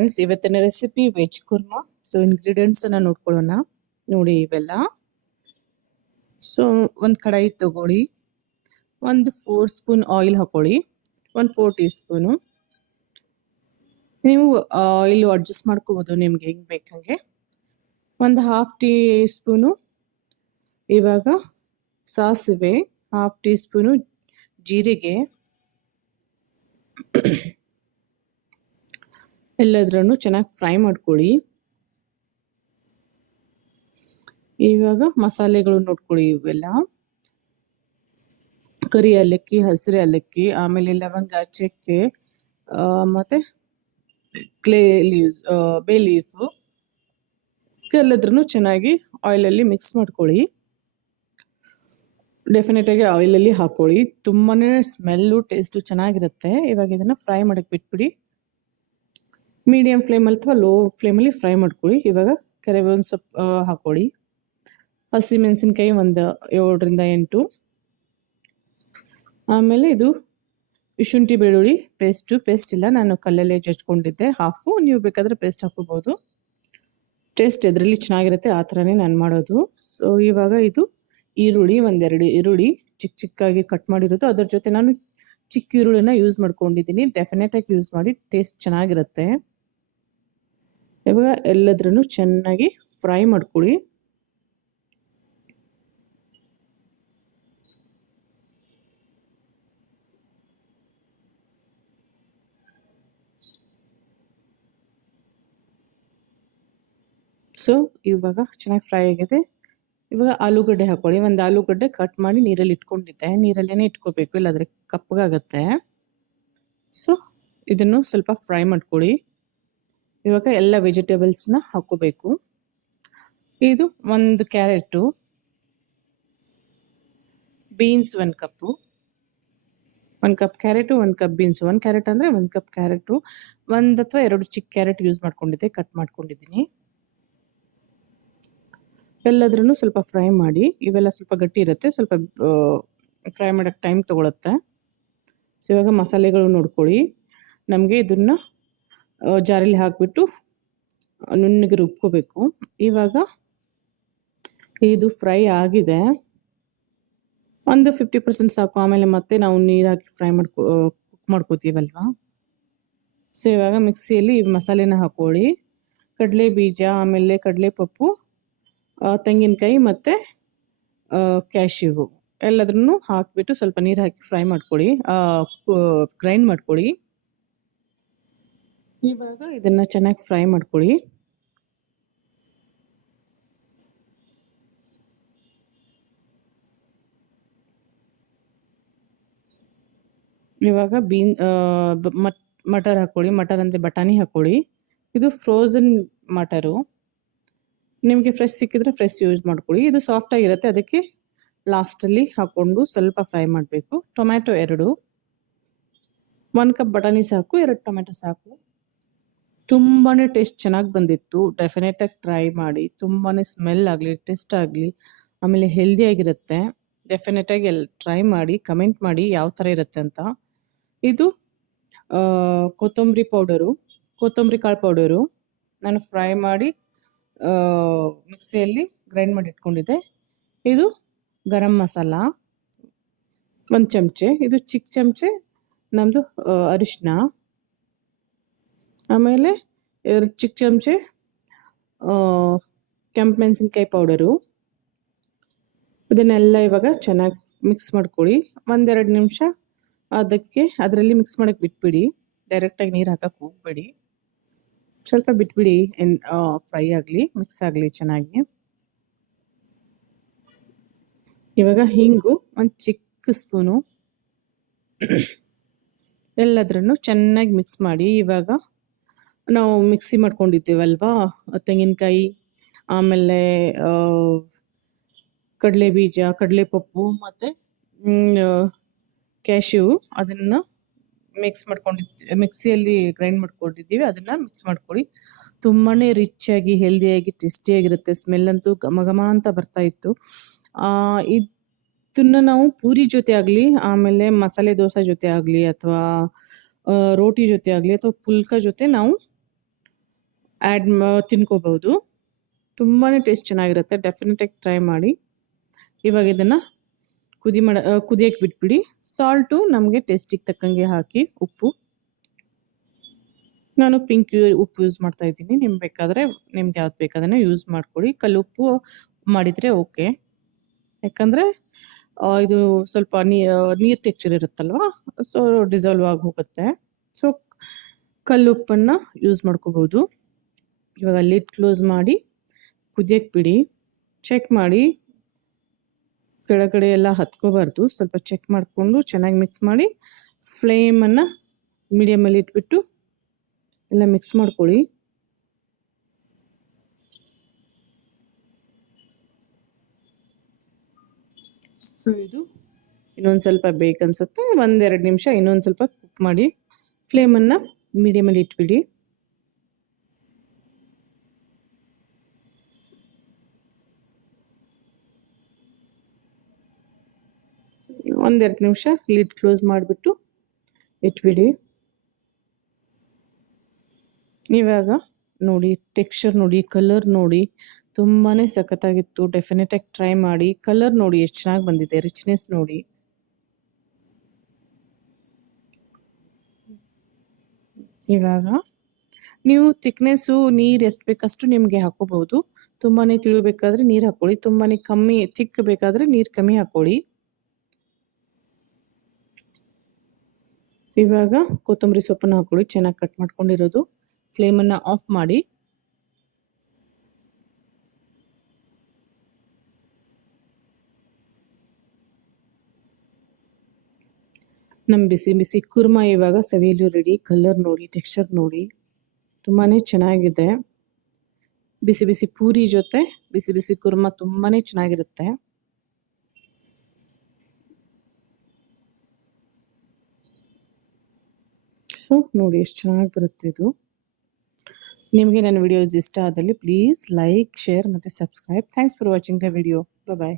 Friends, ಇವತ್ತಿನ recipe veg kurma so ಇಂಗ್ರೀಡಿಯೆಂಟ್ಸನ್ನು ನೋಡ್ಕೊಳ್ಳೋಣ. ನೋಡಿ ಇವೆಲ್ಲ. ಸೊ ಒಂದು ಕಡಾಯಿ ತಗೊಳ್ಳಿ. ಒಂದು ಫೋರ್ ಸ್ಪೂನ್ ಆಯಿಲ್ ಹಾಕೊಳ್ಳಿ. ಒಂದು ಫೋರ್ ಟೀ ಸ್ಪೂನು ನೀವು ಆಯಿಲ್ ಅಡ್ಜಸ್ಟ್ ಮಾಡ್ಕೋಬೋದು ನಿಮ್ಗೆ ಹೆಂಗೆ ಬೇಕಂಗೆ. ಒಂದು ಹಾಫ್ ಟೀ ಸ್ಪೂನು ಇವಾಗ ಸಾಸಿವೆ ಹಾಫ್ ಟೀ ಸ್ಪೂನು ಜೀರಿಗೆ. ಎಲ್ಲದ್ರನ್ನು ಚೆನ್ನಾಗಿ ಫ್ರೈ ಮಾಡ್ಕೊಳ್ಳಿ. ಇವಾಗ ಮಸಾಲೆಗಳು ನೋಡ್ಕೊಳ್ಳಿ ಇವೆಲ್ಲ. ಕರಿ ಏಲಕ್ಕಿ, ಹಸಿರು ಏಲಕ್ಕಿ, ಆಮೇಲೆ ಲವಂಗ, ಚಕ್ಕೆ ಮತ್ತೆ ಕ್ಲೇ ಲೀವ್ಸ್ ಬೇ ಲೀಫು. ಎಲ್ಲದ್ರೂ ಚೆನ್ನಾಗಿ ಆಯಿಲಲ್ಲಿ ಮಿಕ್ಸ್ ಮಾಡ್ಕೊಳ್ಳಿ. ಡೆಫಿನೆಟ್ ಆಗಿ ಆಯಿಲಲ್ಲಿ ಹಾಕೊಳ್ಳಿ. ತುಂಬಾನೇ ಸ್ಮೆಲ್ಲು, ಟೇಸ್ಟು ಚೆನ್ನಾಗಿರುತ್ತೆ. ಇವಾಗ ಇದನ್ನು ಫ್ರೈ ಮಾಡಕ್ಕೆ ಬಿಟ್ಬಿಡಿ. ಮೀಡಿಯಂ ಫ್ಲೇಮಲ್ಲಿ ಅಥವಾ ಲೋ ಫ್ಲೇಮಲ್ಲಿ ಫ್ರೈ ಮಾಡ್ಕೊಳ್ಳಿ. ಇವಾಗ ಕರಿಬೇವಿನ ಸೊಪ್ಪು ಹಾಕೊಳ್ಳಿ ಹಸಿಮೆಣಸಿನ್ಕಾಯಿ ಒಂದು ಏಳರಿಂದ ಎಂಟು. ಆಮೇಲೆ ಇದು ಶುಂಠಿ ಬೆಳ್ಳುಳ್ಳಿ ಪೇಸ್ಟು ಪೇಸ್ಟ್ ಇಲ್ಲ, ನಾನು ಕಲ್ಲಲ್ಲೇ ಜಜ್ಕೊಂಡಿದ್ದೆ. ಹಾಫು ನೀವು ಬೇಕಾದರೆ ಪೇಸ್ಟ್ ಹಾಕೋಬೋದು ಟೇಸ್ಟ್ ಇದರಲ್ಲಿ ಚೆನ್ನಾಗಿರುತ್ತೆ, ಆ ಥರನೇ ನಾನು ಮಾಡೋದು. ಸೊ ಇವಾಗ ಇದು ಈರುಳ್ಳಿ, ಒಂದೆರಡು ಈರುಳ್ಳಿ ಚಿಕ್ಕ ಚಿಕ್ಕಾಗಿ ಕಟ್ ಮಾಡಿರೋದು. ಅದ್ರ ಜೊತೆ ನಾನು ಚಿಕ್ಕ ಈರುಳ್ಳಿನ ಯೂಸ್ ಮಾಡ್ಕೊಂಡಿದ್ದೀನಿ. ಡೆಫಿನೆಟಾಗಿ ಯೂಸ್ ಮಾಡಿ ಟೇಸ್ಟ್ ಚೆನ್ನಾಗಿರುತ್ತೆ. ಇವಾಗ ಎಲ್ಲದ್ರೂ ಚೆನ್ನಾಗಿ ಫ್ರೈ ಮಾಡ್ಕೊಳ್ಳಿ. ಸೊ ಇವಾಗ ಚೆನ್ನಾಗಿ ಫ್ರೈ ಆಗಿದೆ. ಇವಾಗ ಆಲೂಗಡ್ಡೆ ಹಾಕೊಳ್ಳಿ. ಒಂದು ಆಲೂಗಡ್ಡೆ ಕಟ್ ಮಾಡಿ ನೀರಲ್ಲಿ ಇಟ್ಕೊಂಡಿದ್ದೆ. ನೀರಲ್ಲೇ ಇಟ್ಕೋಬೇಕು, ಇಲ್ಲಾದ್ರೆ ಕಪ್ಪಗಾಗತ್ತೆ ಸೊ ಇದನ್ನು ಸ್ವಲ್ಪ ಫ್ರೈ ಮಾಡ್ಕೊಳ್ಳಿ. ಇವಾಗ ಎಲ್ಲ ವೆಜಿಟೇಬಲ್ಸ್ನ ಹಾಕೋಬೇಕು ಇದು ಒಂದು ಕ್ಯಾರೆಟು. ಬೀನ್ಸ್ ಒಂದು ಕಪ್ಪು. ಒಂದು ಕಪ್ ಕ್ಯಾರೆಟು, ಒಂದು ಕಪ್ ಬೀನ್ಸ್ ಒಂದು ಕ್ಯಾರೆಟ್ ಅಂದರೆ ಒಂದು ಕಪ್ ಕ್ಯಾರೆಟು. ಒಂದು ಅಥವಾ ಎರಡು ಚಿಕ್ಕ ಕ್ಯಾರೆಟ್ ಯೂಸ್ ಮಾಡ್ಕೊಂಡಿದ್ದೆ ಕಟ್ ಮಾಡ್ಕೊಂಡಿದ್ದೀನಿ. ಎಲ್ಲದ್ರೂ ಸ್ವಲ್ಪ ಫ್ರೈ ಮಾಡಿ, ಇವೆಲ್ಲ ಸ್ವಲ್ಪ ಗಟ್ಟಿ ಇರುತ್ತೆ, ಸ್ವಲ್ಪ ಫ್ರೈ ಮಾಡೋಕ್ಕೆ ಟೈಮ್ ತೊಗೊಳುತ್ತೆ. ಸೊ ಇವಾಗ ಮಸಾಲೆಗಳು ನೋಡ್ಕೊಳ್ಳಿ. ನಮಗೆ ಇದನ್ನು ಜಾರಲ್ಲಿ ಹಾಕಿಬಿಟ್ಟು ನುಣ್ಣಗೆ ರುಬ್ಕೋಬೇಕು. ಇವಾಗ ಇದು ಫ್ರೈ ಆಗಿದೆ. ಒಂದು ಫಿಫ್ಟಿ ಪರ್ಸೆಂಟ್ ಸಾಕು. ಆಮೇಲೆ ಮತ್ತೆ ನಾವು ನೀರು ಹಾಕಿ ಫ್ರೈ ಮಾಡ್ಕೊ ಕುಕ್ ಮಾಡ್ಕೋತೀವಲ್ವಾ? ಸೊ ಇವಾಗ ಮಿಕ್ಸಿಯಲ್ಲಿ ಮಸಾಲೆನ ಹಾಕೊಳ್ಳಿ ಕಡಲೆ ಬೀಜ, ಆಮೇಲೆ ಕಡಲೆ ಪಪ್ಪು ತೆಂಗಿನಕಾಯಿ ಮತ್ತು ಕ್ಯಾಶ್ಯೂ ಎಲ್ಲದನ್ನು ಹಾಕಿಬಿಟ್ಟು ಸ್ವಲ್ಪ ನೀರು ಹಾಕಿ ಫ್ರೈ ಮಾಡ್ಕೊಳ್ಳಿ. ಗ್ರೈಂಡ್ ಮಾಡ್ಕೊಳ್ಳಿ. ಇವಾಗ ಇದನ್ನು ಚೆನ್ನಾಗಿ ಫ್ರೈ ಮಾಡ್ಕೊಳ್ಳಿ. ಇವಾಗ ಬೀನ್ ಮಟ್, ಮಟರ್ ಹಾಕೊಳ್ಳಿ ಮಟರ್ ಅಂದರೆ ಬಟಾಣಿ ಹಾಕೊಳ್ಳಿ ಇದು ಫ್ರೋಝನ್ ಮಟರು. ನಿಮಗೆ ಫ್ರೆಶ್ ಸಿಕ್ಕಿದ್ರೆ ಫ್ರೆಶ್ ಯೂಸ್ ಮಾಡ್ಕೊಳ್ಳಿ. ಇದು ಸಾಫ್ಟ್ ಆಗಿರುತ್ತೆ ಅದಕ್ಕೆ ಲಾಸ್ಟಲ್ಲಿ ಹಾಕೊಂಡು ಸ್ವಲ್ಪ ಫ್ರೈ ಮಾಡಬೇಕು. ಟೊಮ್ಯಾಟೊ ಎರಡು. ಒನ್ ಕಪ್ ಬಟಾಣಿ ಸಾಕು. ಎರಡು ಟೊಮ್ಯಾಟೊ ಸಾಕು. ತುಂಬಾ ಟೇಸ್ಟ್ ಚೆನ್ನಾಗಿ ಬಂದಿತ್ತು. ಡೆಫಿನೆಟಾಗಿ ಟ್ರೈ ಮಾಡಿ ತುಂಬಾ ಸ್ಮೆಲ್ ಆಗಲಿ ಟೇಸ್ಟ್ ಆಗಲಿ, ಆಮೇಲೆ ಹೆಲ್ದಿ ಆಗಿರುತ್ತೆ. ಡೆಫಿನೆಟಾಗಿ ಎಲ್ ಟ್ರೈ ಮಾಡಿ ಕಮೆಂಟ್ ಮಾಡಿ ಯಾವ ಥರ ಇರುತ್ತೆ ಅಂತ. ಇದು ಕೊತ್ತಂಬರಿ ಪೌಡರು ಕೊತ್ತಂಬರಿ ಕಾಳು ಪೌಡರು ನಾನು ಫ್ರೈ ಮಾಡಿ ಮಿಕ್ಸಿಯಲ್ಲಿ ಗ್ರೈಂಡ್ ಮಾಡಿ ಇಟ್ಕೊಂಡಿದ್ದೆ. ಇದು ಗರಂ ಮಸಾಲ, ಒಂದು ಚಮಚೆ. ಇದು ಚಿಕ್ಕ ಚಮಚೆ ನಮ್ಮದು ಅರಿಶಿನ ಆಮೇಲೆ ಎರಡು ಚಿಕ್ಕ ಚಮಚೆ ಕೆಂಪು ಮೆಣಸಿನ್ಕಾಯಿ ಪೌಡರು ಇದನ್ನೆಲ್ಲ ಇವಾಗ ಚೆನ್ನಾಗಿ ಮಿಕ್ಸ್ ಮಾಡ್ಕೊಳ್ಳಿ. ಒಂದೆರಡು ನಿಮಿಷ ಅದಕ್ಕೆ ಅದರಲ್ಲಿ ಮಿಕ್ಸ್ ಮಾಡೋಕ್ಕೆ ಬಿಟ್ಬಿಡಿ. ಡೈರೆಕ್ಟಾಗಿ ನೀರು ಹಾಕಕ್ಕೆ ಹೋಗ್ಬೇಡಿ. ಸ್ವಲ್ಪ ಬಿಟ್ಬಿಡಿ, ಎನ್ ಫ್ರೈ ಆಗಲಿ ಮಿಕ್ಸ್ ಆಗಲಿ ಚೆನ್ನಾಗಿ. ಇವಾಗ ಹಿಂಗು ಒಂದು ಚಿಕ್ಕ ಸ್ಪೂನು ಎಲ್ಲದ್ರೂ ಚೆನ್ನಾಗಿ ಮಿಕ್ಸ್ ಮಾಡಿ ಇವಾಗ ನಾವು ಮಿಕ್ಸಿ ಮಾಡ್ಕೊಂಡಿದ್ದೇವಲ್ವಾ? ತೆಂಗಿನಕಾಯಿ, ಆಮೇಲೆ ಕಡಲೆ ಬೀಜ ಕಡಲೆ ಪಪ್ಪು ಮತ್ತು ಕ್ಯಾಶ್ಯೂ ಅದನ್ನು ಮಿಕ್ಸ್ ಮಾಡ್ಕೊಂಡಿದ್ದು, ಮಿಕ್ಸಿಯಲ್ಲಿ ಗ್ರೈಂಡ್ ಮಾಡ್ಕೊಂಡಿದ್ದೀವಿ. ಅದನ್ನು ಮಿಕ್ಸ್ ಮಾಡ್ಕೊಳ್ಳಿ. ತುಂಬಾ ರಿಚ್ಚಾಗಿ, ಹೆಲ್ದಿಯಾಗಿ, ಟೇಸ್ಟಿಯಾಗಿರುತ್ತೆ. ಸ್ಮೆಲ್ ಅಂತೂ ಘಮ ಘಮ ಅಂತ ಬರ್ತಾ ಇತ್ತು. ಇದನ್ನ ನಾವು ಪೂರಿ ಜೊತೆ ಆಗಲಿ, ಆಮೇಲೆ ಮಸಾಲೆ ದೋಸೆ ಜೊತೆ ಆಗಲಿ ಅಥವಾ ರೋಟಿ ಜೊತೆ ಆಗಲಿ ಅಥವಾ ಪುಲ್ಕ ಜೊತೆ ನಾವು ಆ್ಯಡ್ ತಿನ್ಕೋಬಹುದು. ತುಂಬಾ ಟೇಸ್ಟ್ ಚೆನ್ನಾಗಿರುತ್ತೆ. ಡೆಫಿನೆಟಾಗಿ ಟ್ರೈ ಮಾಡಿ. ಇವಾಗ ಇದನ್ನು ಕುದಿ ಮಾಡ ಕುದಿಯೋಕ್ಕೆ ಬಿಟ್ಬಿಡಿ. ಸಾಲ್ಟು ನಮಗೆ ಟೇಸ್ಟಿಗೆ ತಕ್ಕಂಗೆ ಹಾಕಿ ಉಪ್ಪು. ನಾನು ಪಿಂಕ್ ಉಪ್ಪು ಯೂಸ್ ಮಾಡ್ತಾ ಇದ್ದೀನಿ. ನಿಮ್ಗೆ ಬೇಕಾದರೆ, ನಿಮ್ಗೆ ಯಾವ್ದು ಬೇಕಾದ್ರೆ ಯೂಸ್ ಮಾಡ್ಕೊಳ್ಳಿ ಕಲ್ಲುಪ್ಪು ಮಾಡಿದರೆ ಓಕೆ ಯಾಕಂದರೆ ಇದು ಸ್ವಲ್ಪ ನೀರು ಟೆಕ್ಚರ್ ಇರುತ್ತಲ್ವ? ಸೊ ಡಿಸಾಲ್ವ್ ಆಗಿ ಹೋಗುತ್ತೆ. ಸೊ ಕಲ್ಲುಪ್ಪನ್ನು ಯೂಸ್ ಮಾಡ್ಕೋಬೋದು ಇವಾಗ ಲಿಡ್ ಕ್ಲೋಸ್ ಮಾಡಿ ಕುದಿಯಕ್ಕೆ ಬಿಡಿ, ಚೆಕ್ ಮಾಡಿ, ಕೆಳಗಡೆ ಎಲ್ಲ ಹತ್ಕೋಬಾರ್ದು. ಸ್ವಲ್ಪ ಚೆಕ್ ಮಾಡಿಕೊಂಡು ಚೆನ್ನಾಗಿ ಮಿಕ್ಸ್ ಮಾಡಿ ಫ್ಲೇಮನ್ನು ಮೀಡಿಯಮಲ್ಲಿ ಇಟ್ಬಿಟ್ಟು ಎಲ್ಲ ಮಿಕ್ಸ್ ಮಾಡ್ಕೊಳ್ಳಿ. ಸೊ ಇದು ಇನ್ನೊಂದು ಸ್ವಲ್ಪ ಬೇಕನ್ಸುತ್ತೆ. ಒಂದೆರಡು ನಿಮಿಷ ಇನ್ನೊಂದು ಸ್ವಲ್ಪ ಕುಕ್ ಮಾಡಿ ಫ್ಲೇಮನ್ನು ಮೀಡಿಯಮಲ್ಲಿ ಇಟ್ಬಿಡಿ. ಒಂದೆರಡು ನಿಮಿಷ ಲಿಡ್ ಕ್ಲೋಸ್ ಮಾಡಿಬಿಟ್ಟು ಇಟ್ಬಿಡಿ. ಇವಾಗ ನೋಡಿ ಟೆಕ್ಸ್ಚರ್ ನೋಡಿ ಕಲರ್ ನೋಡಿ ತುಂಬಾ ಸಖತ್ತಾಗಿತ್ತು. ಡೆಫಿನೆಟಾಗಿ ಟ್ರೈ ಮಾಡಿ. ಕಲರ್ ನೋಡಿ, ಎಷ್ಟು ಚೆನ್ನಾಗಿ ಬಂದಿದೆ ರಿಚ್ನೆಸ್ ನೋಡಿ. ಇವಾಗ ನೀವು ಥಿಕ್ನೆಸ್ಸು ನೀರು ಎಷ್ಟು ಬೇಕಷ್ಟು ನಿಮಗೆ ಹಾಕೋಬಹುದು ತುಂಬಾ ತಿಳಿಬೇಕಾದ್ರೆ ನೀರು ಹಾಕೊಳ್ಳಿ ತುಂಬಾ ಕಮ್ಮಿ ಥಿಕ್ ಬೇಕಾದರೆ ನೀರು ಕಮ್ಮಿ ಹಾಕೊಳ್ಳಿ ಇವಾಗ ಕೊತ್ತಂಬರಿ ಸೊಪ್ಪನ್ನು ಹಾಕೊಳ್ಳಿ. ಚೆನ್ನಾಗಿ ಕಟ್ ಮಾಡ್ಕೊಂಡಿರೋದು. ಫ್ಲೇಮನ್ನು ಆಫ್ ಮಾಡಿ. ನಮ್ಮ ಬಿಸಿ ಬಿಸಿ ಕುರ್ಮ ಇವಾಗ ಸವಿಯಲು ರೆಡಿ ಕಲರ್ ನೋಡಿ ಟೆಕ್ಸ್ಚರ್ ನೋಡಿ. ತುಂಬಾ ಚೆನ್ನಾಗಿದೆ. ಬಿಸಿ ಬಿಸಿ ಪೂರಿ ಜೊತೆ ಬಿಸಿ ಬಿಸಿ ಕುರ್ಮ ತುಂಬಾ ಚೆನ್ನಾಗಿರುತ್ತೆ. ಸೊ ನೋಡಿ ಎಷ್ಟು ಚೆನ್ನಾಗಿ ಬರುತ್ತೆ ಇದು. ನಿಮಗೆ ನನ್ನ ವಿಡಿಯೋಸ್ ಇಷ್ಟ ಆದಲ್ಲಿ ಪ್ಲೀಸ್ ಲೈಕ್ ಶೇರ್ ಮತ್ತು subscribe thanks for watching the video bye